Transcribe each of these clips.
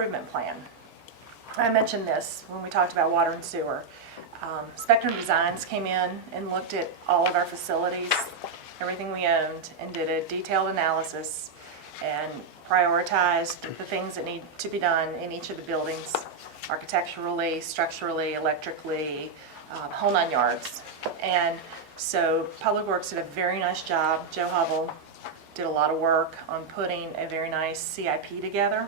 improvement plan. I mentioned this when we talked about water and sewer. Spectrum Designs came in and looked at all of our facilities, everything we owned, and did a detailed analysis and prioritized the things that need to be done in each of the buildings, architecturally, structurally, electrically, whole 9 yards. And so Public Works did a very nice job. Joe Hubble did a lot of work on putting a very nice CIP together.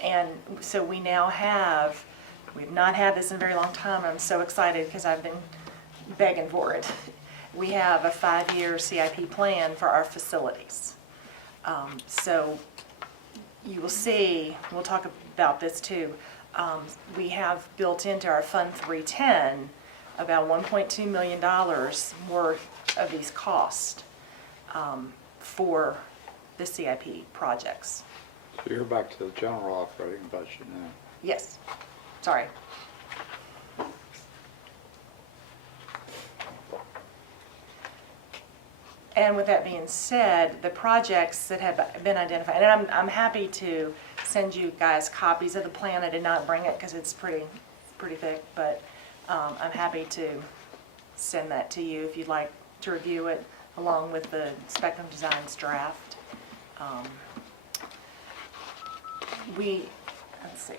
And so we now have, we've not had this in a very long time. I'm so excited because I've been begging for it. We have a 5-year CIP plan for our facilities. So you will see, we'll talk about this too, we have built into our Fund 310 about $1.2 million worth of these costs for the CIP projects. So you're back to the general operating budget now. Yes, sorry. And with that being said, the projects that have been identified, and I'm happy to send you guys copies of the plan. I did not bring it because it's pretty thick, but I'm happy to send that to you if you'd like to review it along with the Spectrum Designs draft. Let's see,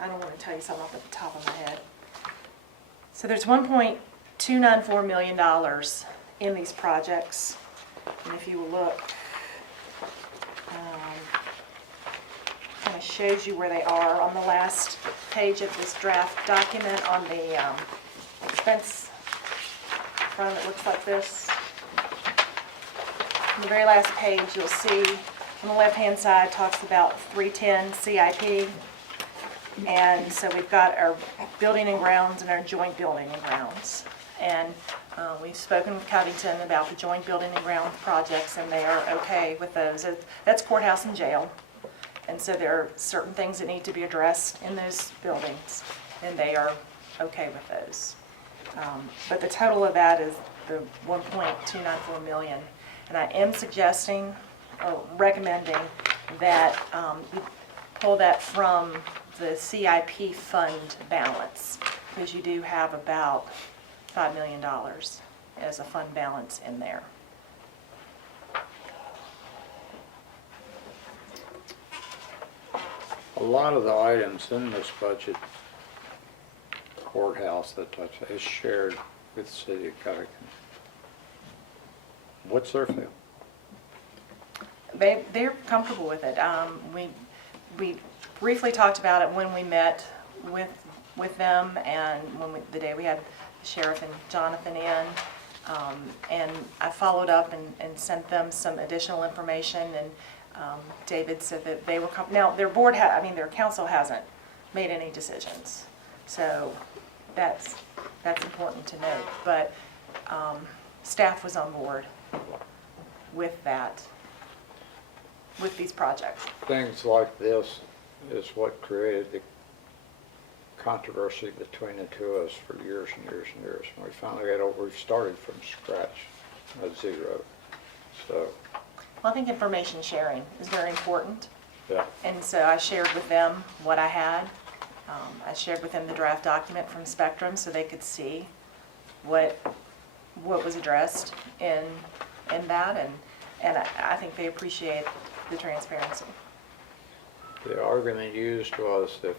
I don't want to tell you something off the top of my head. So there's $1.294 million in these projects, and if you look, kind of shows you where they are on the last page of this draft document on the expense front. It looks like this. On the very last page, you'll see on the left-hand side talks about 310 CIP, and so we've got our building and grounds and our joint building and grounds. And we've spoken with Covington about the joint building and ground projects, and they are okay with those. That's courthouse and jail. And so there are certain things that need to be addressed in those buildings, and they are okay with those. But the total of that is the $1.294 million. And I am suggesting, or recommending, that you pull that from the CIP fund balance, because you do have about $5 million as a fund balance in there. A lot of the items in this budget, courthouse, that type of, is shared with the city of Covington. What's their feel? They're comfortable with it. We briefly talked about it when we met with them, and the day we had the sheriff and Jonathan in, and I followed up and sent them some additional information, and David said that they were now their board their council hasn't made any decisions, so that's important to note. But staff was on board with that, with these projects. Things like this is what created the controversy between the two of us for years and years and years. When we finally got over, we started from scratch at zero. So, well, I think information sharing is very important. yeah. And so I shared with them what I had. I shared with them the draft document from Spectrum so they could see what was addressed in that, and I think they appreciate the transparency. The argument used was if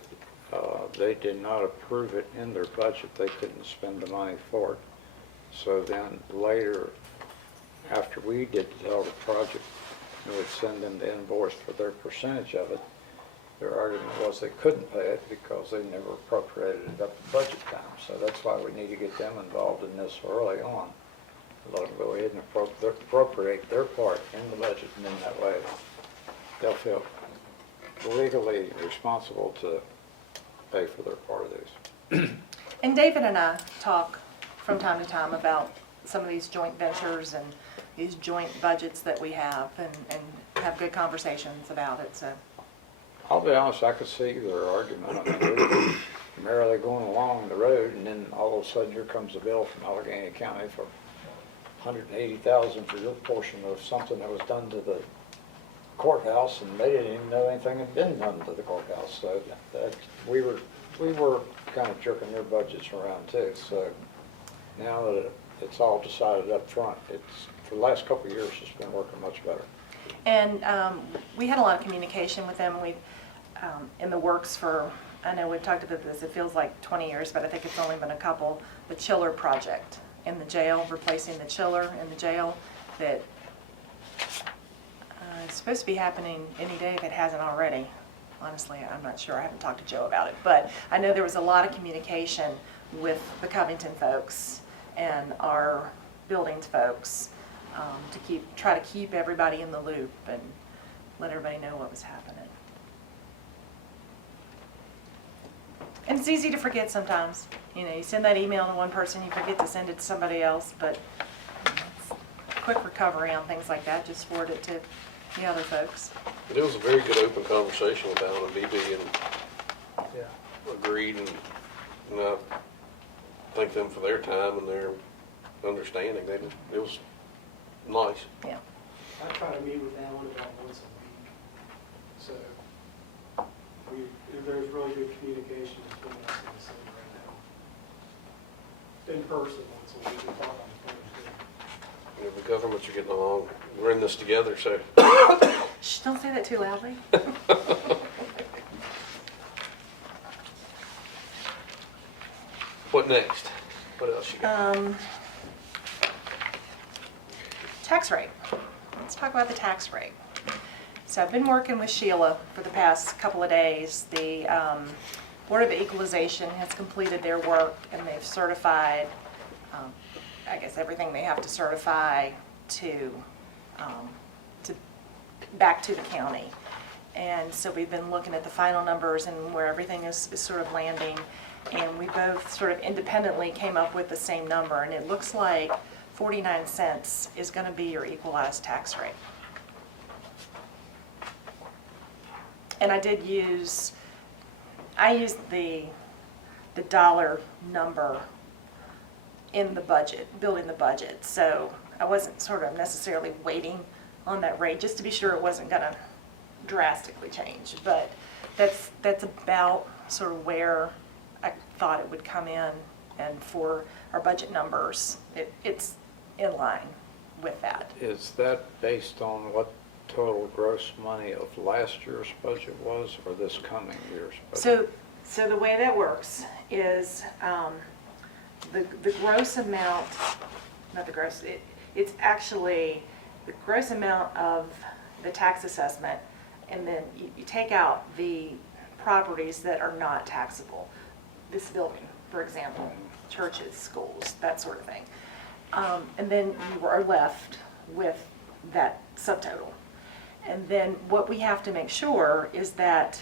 they did not approve it in their budget, they couldn't spend the money for it. So then later, after we did sell the project, we would send them the invoice for their percentage of it. Their argument was they couldn't pay it because they never appropriated it up to budget time. So that's why we need to get them involved in this early on. Let them go ahead and appropriate their part in the budget, and then that way they'll feel legally responsible to pay for their part of these. And David and I talk from time to time about some of these joint ventures and these joint budgets that we have, and have good conversations about it. So I'll be honest, I could see their argument. I mean, we're merrily going along the road, and then all of a sudden here comes a bill from Alleghany County for $180,000 for your portion of something that was done to the courthouse, and they didn't even know anything had been done to the courthouse, so that, we were kind of jerking their budgets around too, so now that it's all decided up front, for the last couple of years, it's been working much better. And we had a lot of communication with them. We've in the works for, I know we've talked about this, it feels like 20 years, but I think it's only been a couple, the chiller project in the jail, replacing the chiller in the jail that is supposed to be happening any day if it hasn't already. Honestly, I'm not sure. I haven't talked to Joe about it, but I know there was a lot of communication with the Covington folks and our buildings folks to try to keep everybody in the loop and let everybody know what was happening. And it's easy to forget sometimes. You know, you send that email to one person, you forget to send it to somebody else, but it's quick recovery on things like that. Just forward it to the other folks. But it was a very good open conversation with Alan and BB, and agreed, and I thank them for their time and their understanding. It was nice. Yeah. I try to meet with Alan about once a week, so there's really good communication between us and the city right now. In person once a week, we talk on the phone too. You know, the governments are getting along. We're in this together, so. Shh, don't say that too loudly. What next? What else you got? Tax rate. Let's talk about the tax rate. So I've been working with Sheila for the past couple of days. The Board of Equalization has completed their work and they've certified, I guess, everything they have to certify to back to the county. And so we've been looking at the final numbers and where everything is sort of landing. And we both sort of independently came up with the same number. And it looks like 49 cents is going to be your equalized tax rate. And I used the dollar number in the budget, building the budget. So I wasn't sort of necessarily waiting on that rate just to be sure it wasn't going to drastically change. But that's about sort of where I thought it would come in. And for our budget numbers, it's in line with that. Is that based on what total gross money of last year's budget was, or this coming year's budget? So the way that works is the gross amount, not the gross, it's actually the gross amount of the tax assessment, and then you take out the properties that are not taxable. This building, for example, churches, schools, that sort of thing. And then you are left with that subtotal. And then what we have to make sure is that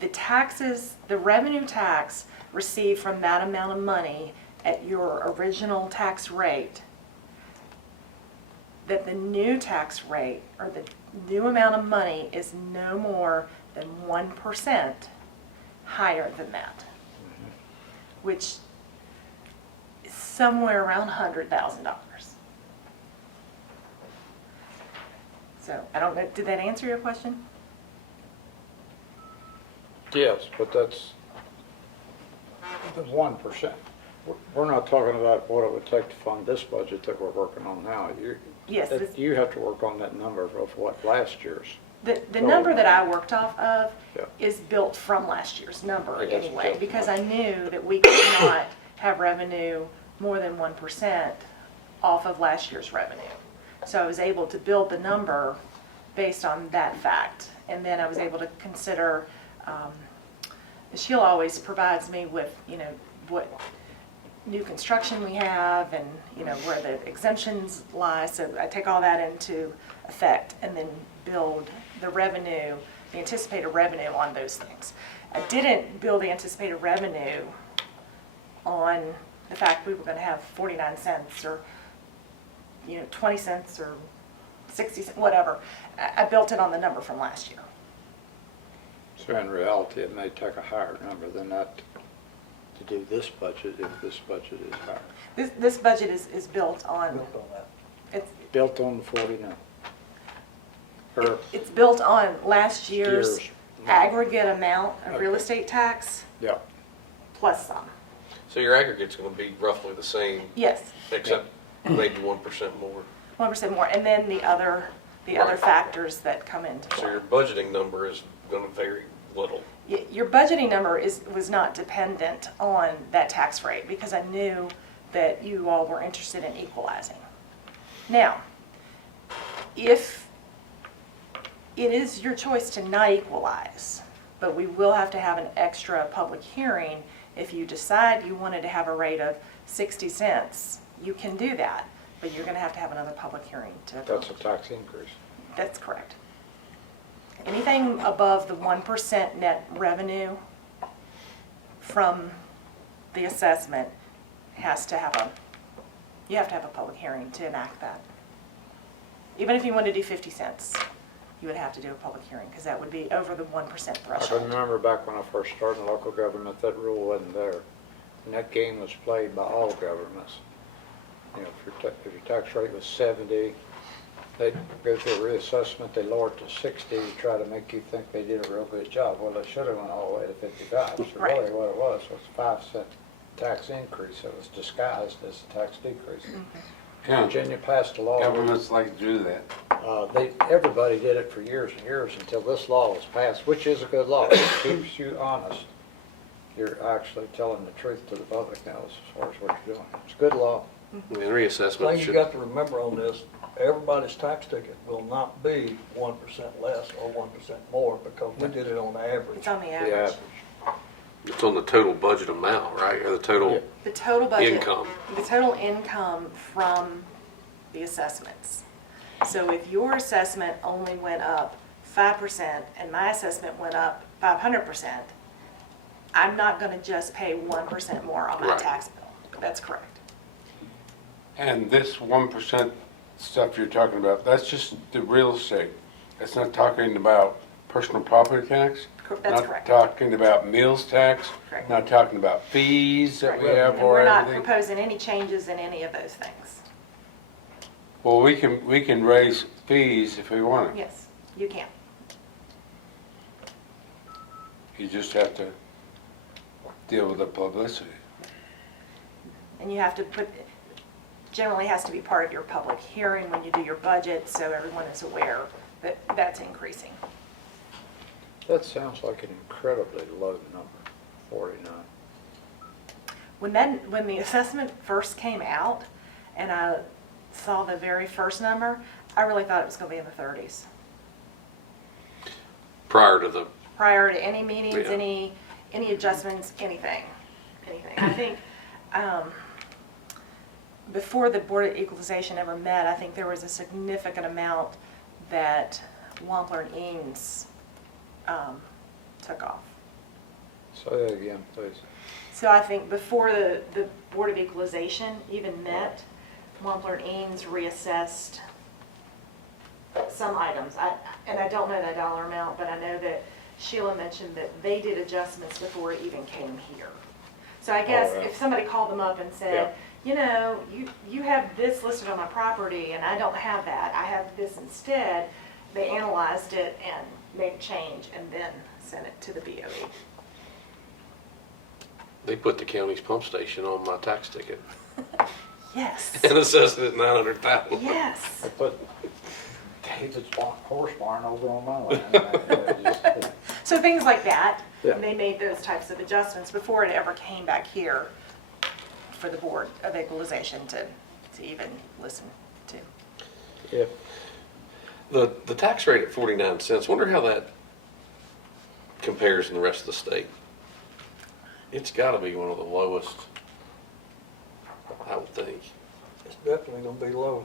the taxes, the revenue tax received from that amount of money at your original tax rate, that the new tax rate or the new amount of money is no more than 1% higher than that, which is somewhere around $100,000. So I don't know, did that answer your question? Yes, but that's the 1%. We're not talking about what it would take to fund this budget that we're working on now. Yes. You have to work on that number of what last year's. The number that I worked off of Yeah. is built from last year's number I guess anyway, so. because I knew that we could not have revenue more than 1% off of last year's revenue. So I was able to build the number based on that fact. And then I was able to consider, Sheila always provides me with, what new construction we have and, where the exemptions lie. So I take all that into effect and then build the revenue, the anticipated revenue on those things. I didn't build the anticipated revenue on the fact we were going to have 49 cents or 20 cents or 60 cents, whatever. I built it on the number from last year. So in reality, it may take a higher number than that to do this budget if this budget is higher. This budget is built on, it's Built on 49. Or It's built on last year's years? aggregate amount of real Okay. estate tax Yeah, plus some. So your aggregate's gonna be roughly the same, Yes, except maybe 1% more. 1% more, and then the other Right. factors that come into So your play. budgeting number is gonna vary little. Your budgeting number was not dependent on that tax rate, because I knew that you all were interested in equalizing. Now, if it is your choice to not equalize, but we will have to have an extra public hearing if you decide you wanted to have a rate of 60 cents, you can do that, but you're gonna have to have another public hearing to. that's a tax increase. That's correct. Anything above the 1% net revenue from the assessment has to have you have to have a public hearing to enact that. Even if you wanted to do 50 cents, you would have to do a public hearing, because that would be over the 1% I can threshold. remember back when I first started in local government, that rule wasn't there. And that game was played by all governments. You know, if your tax rate was 70, they'd go through a reassessment, they lower it to 60, try to make you think they did a real good job. Well, they should have went all the way to 55. So Right. really what it was a 5-cent tax increase. It was disguised as a tax decrease. Yeah, Virginia passed a law. governments like to do that. Everybody did it for years and years until this law was passed, which is a good law. It keeps you honest. You're actually telling the truth to the public now as far as what you're doing. It's a good law. And reassessment Thing you should, got to remember on this, everybody's tax ticket will not be 1% less or 1% more, because we did it on average. It's on the The average. average. it's on the total budget amount, right? Or the total Yeah. The total budget. income. The total income from the assessments. So if your assessment only went up 5% and my assessment went up 500%, I'm not gonna just pay 1% more on my Right. tax bill. That's correct. And this 1% stuff you're talking about, that's just the real estate. That's not talking about personal property tax? That's correct. Not talking about meals tax? Correct. Not talking about fees that we Right. have And or we're not everything? proposing any changes in any of those things. Well, we can raise fees if we want to. Yes, you can. You just have to deal with the publicity. And you have to generally has to be part of your public hearing when you do your budget, so everyone is aware that that's increasing. That sounds like an incredibly low number, 49. When the assessment first came out and I saw the very first number, I really thought it was gonna be in the 30s. prior to the, Prior to any meetings, Yeah. any adjustments, anything. I think, before the Board of Equalization ever met, I think there was a significant amount that Wampler and Eames, took off. Say that again, please. So I think before the Board of Equalization even met, Wampler and Eames reassessed some items. And I don't know that dollar amount, but I know that Sheila mentioned that they did adjustments before it even came here. So I guess Oh, yeah. if somebody called them up and said, you know, you have this listed on my property and I don't have that, I have this instead, they analyzed it and made a change and then sent it to the BOE. they put the county's pump station on my tax ticket Yes, and assessed it at 900,000. yes. I put David's horse barn over on my land. So things like that, Yeah. they made those types of adjustments before it ever came back here for the Board of Equalization to even listen to. If, The tax rate at 49 cents, wonder how that compares in the rest of the state. It's gotta be one of the lowest, I would think. It's definitely gonna be low.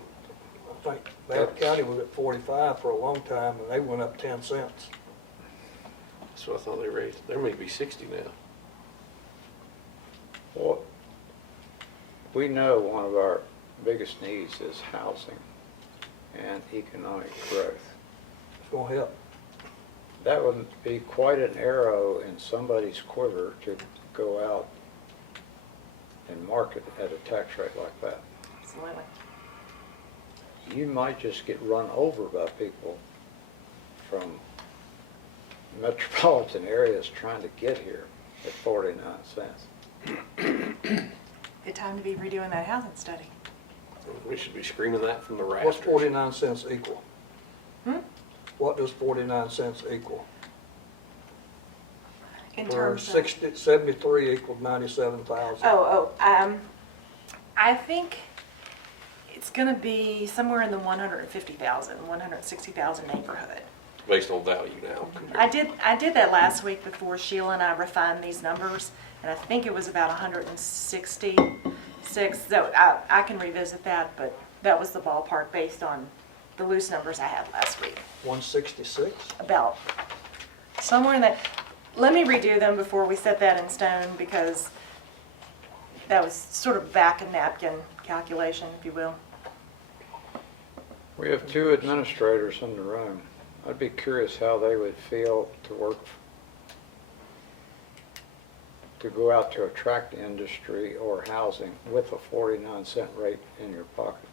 I think Bath County was at 45 for a long time, and they went up 10 cents. That's what I thought they raised. There may be 60 now. well, we know one of our biggest needs is housing and economic growth. It's gonna help. That would be quite an arrow in somebody's quiver to go out and market at a tax rate like that. Absolutely. You might just get run over by people from metropolitan areas trying to get here at 49 cents. Good time to be redoing that housing study. We should be screaming that from the What's rafters. 49 cents equal? Hmm? What does 49 cents equal? In For terms of. 73 equaled 97,000. I think it's gonna be somewhere in the 150,000, 160,000 neighborhood. Based on value now. I did that last week before Sheila and I refined these numbers, and I think it was about 166. So I can revisit that, but that was the ballpark based on the loose numbers I had last week. 166? About somewhere in that. Let me redo them before we set that in stone, because that was sort of back and napkin calculation, if you will. We have two administrators in the room. I'd be curious how they would feel to work, to go out to attract industry or housing with a 49-cent rate in your pocket.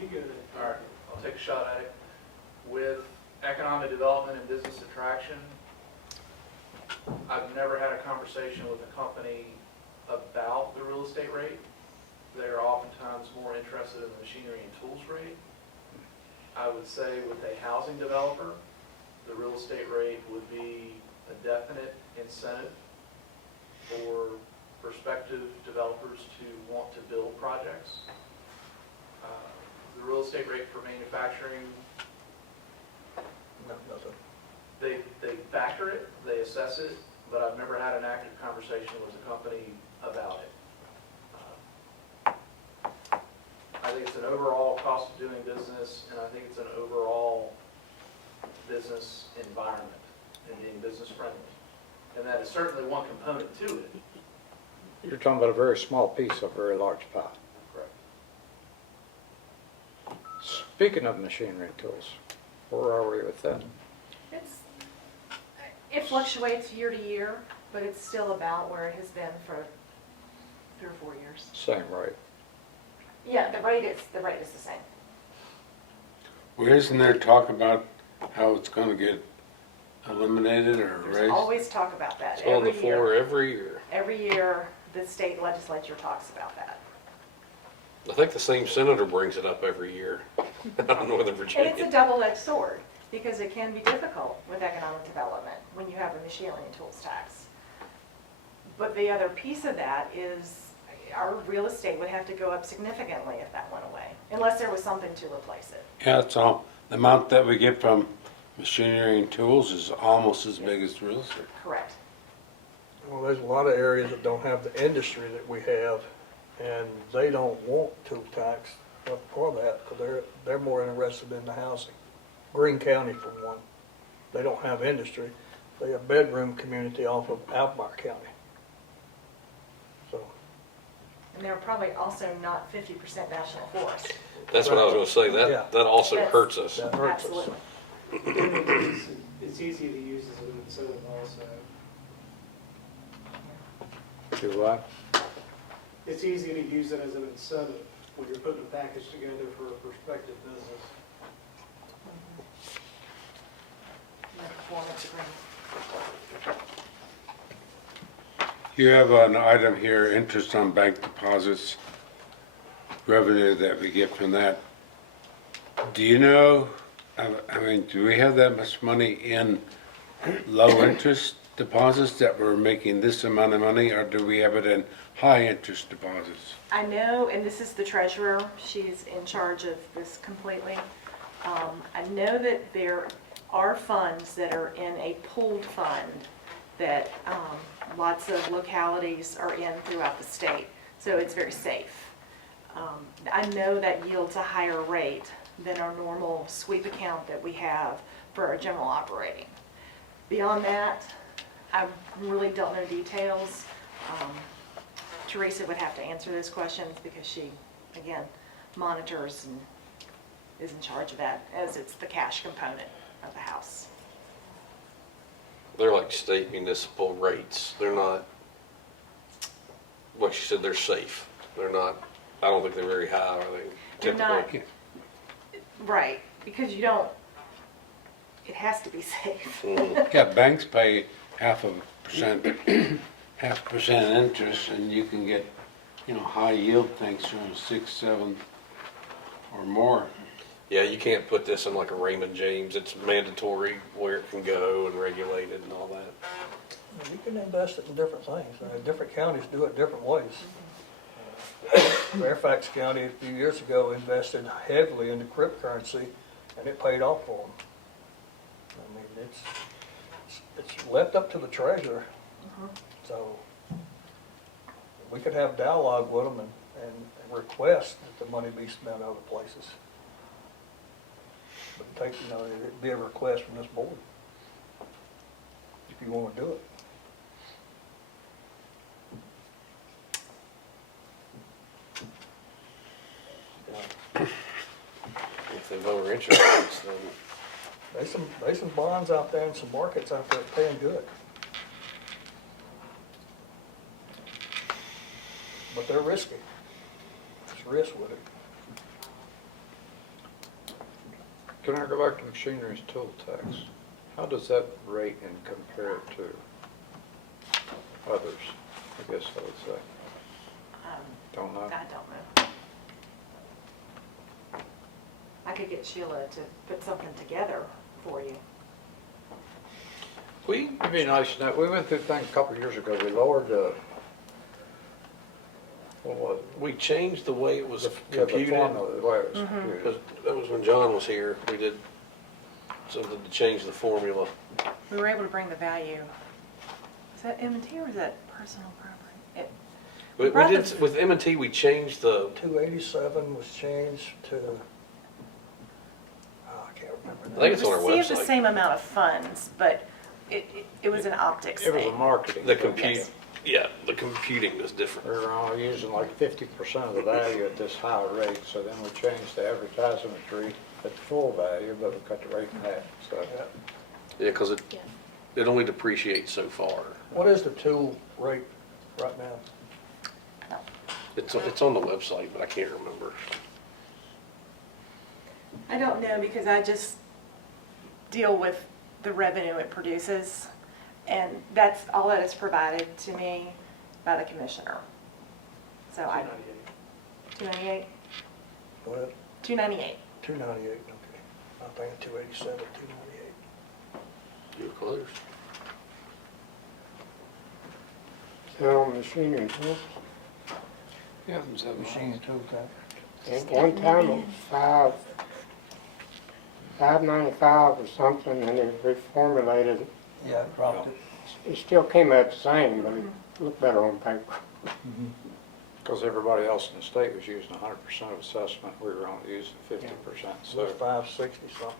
You go to. All right, I'll take a shot at it. With economic development and business attraction, I've never had a conversation with a company about the real estate rate. They're oftentimes more interested in the machinery and tools rate. I would say with a housing developer, the real estate rate would be a definite incentive for prospective developers to want to build projects. The real estate rate for manufacturing, No, nothing. they factor it, they assess it, but I've never had an active conversation with a company about it. I think it's an overall cost of doing business, and I think it's an overall business environment and being business friendly. And that is certainly one component to it. You're talking about a very small piece of a very large pie. Correct. Speaking of machinery and tools, where are we with that? It fluctuates year to year, but it's still about where it has been for 3 or 4 years. Same rate. Yeah, the rate is the same. Well, isn't there talk about how it's gonna get eliminated or There's raised? always talk about that. It's on the Every floor year. every year. Every year, the state legislature talks about that. I think the same senator brings it up every year out in Northern And it's a Virginia. double-edged sword, because it can be difficult with economic development when you have a machinery and tools tax. But the other piece of that is our real estate would have to go up significantly if that went away, unless there was something to replace it. Yeah, it's all, the amount that we get from machinery and tools is almost as big as real estate. Correct. Well, there's a lot of areas that don't have the industry that we have, and they don't want tool tax for that, because they're more interested in the housing. Greene County, for one, they don't have industry. They have bedroom community off of Albemarle County. So, And they're probably also not 50% national forest. That's what I was gonna say, Yeah. that also That's- hurts us. that hurts us. Absolutely. It's easy to use as an incentive also. Do what? It's easy to use it as an incentive when you're putting a package together for a prospective business. And the performance agreement. You have an item here, interest on bank deposits, revenue that we get from that. Do you know, I mean, do we have that much money in low interest deposits that we're making this amount of money, or do we have it in high interest deposits? I know, and this is the treasurer, she's in charge of this completely. I know that there are funds that are in a pooled fund that lots of localities are in throughout the state, so it's very safe. I know that yields a higher rate than our normal sweep account that we have for our general operating. Beyond that, I really don't know details. Teresa would have to answer those questions because she, again, monitors and is in charge of that, as it's the cash component of the house. They're like state municipal rates. They're not, like you said, they're safe. They're not, I don't think they're very high, are they? They're not, Typically. Right, because you don't, it has to be safe. Yeah, banks pay 0.5%, 0.5% interest, and you can get, high yield things from 6, 7, or more. Yeah, you can't put this in like a Raymond James. It's mandatory where it can go and regulated and all that. You can invest it in different things. Different counties do it different ways. Fairfax County a few years ago invested heavily into cryptocurrency, and it paid off for them. I mean, it's left up to the treasurer. So we could have dialogue with them and request that the money be spent other places. But it'd be a request from this board, if you want to do it. If they've lower interest rates, then There's some bonds out there and some markets out there paying good. But they're risky. There's risk with it. Can I go back to machinery and tool tax? How does that rate and compare to others, I guess I would say? Don't know. I don't know. I could get Sheila to put something together for you. It'd be nice to know, we went through a thing a couple of years ago, we lowered the, what was it? we changed the way it was The computed. formula, the way it was Because computed. that was when John was here. We did something to change the formula. We were able to bring the value. Is that M&T or is that personal property? We brought did, the- with M&T, we changed the, 287 was changed to, I can't remember. I think it's on our Received the website. same amount of funds, but it was an optics It was a thing. marketing. the thing. compute, yeah, the computing was different. We were only using like 50% of the value at this high rate, so then we changed the advertisement rate at the full value, but we cut the rate in half, so. Yeah, because Yeah. it only depreciates so far. What is the tool rate right now? No. It's on the website, but I can't remember. I don't know because I just deal with the revenue it produces. And that's all that is provided to me by the commissioner. So I, 298, What, 298. 298, okay. I'm thinking 287, 298. You're close. So machinery and tools, Yeah, Machine and tool tax. at one time it was $5.95 or something, and it reformulated it. Yeah, it dropped it. It still came out the same, but it looked better on paper. Because everybody else in the state was using 100% of assessment, we were only using 50%, It so. was 560 something.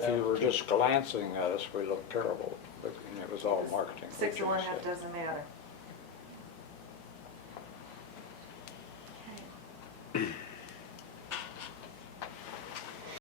If you were just glancing at us, we looked terrible, but it was all marketing. 6 of one, half dozen the other.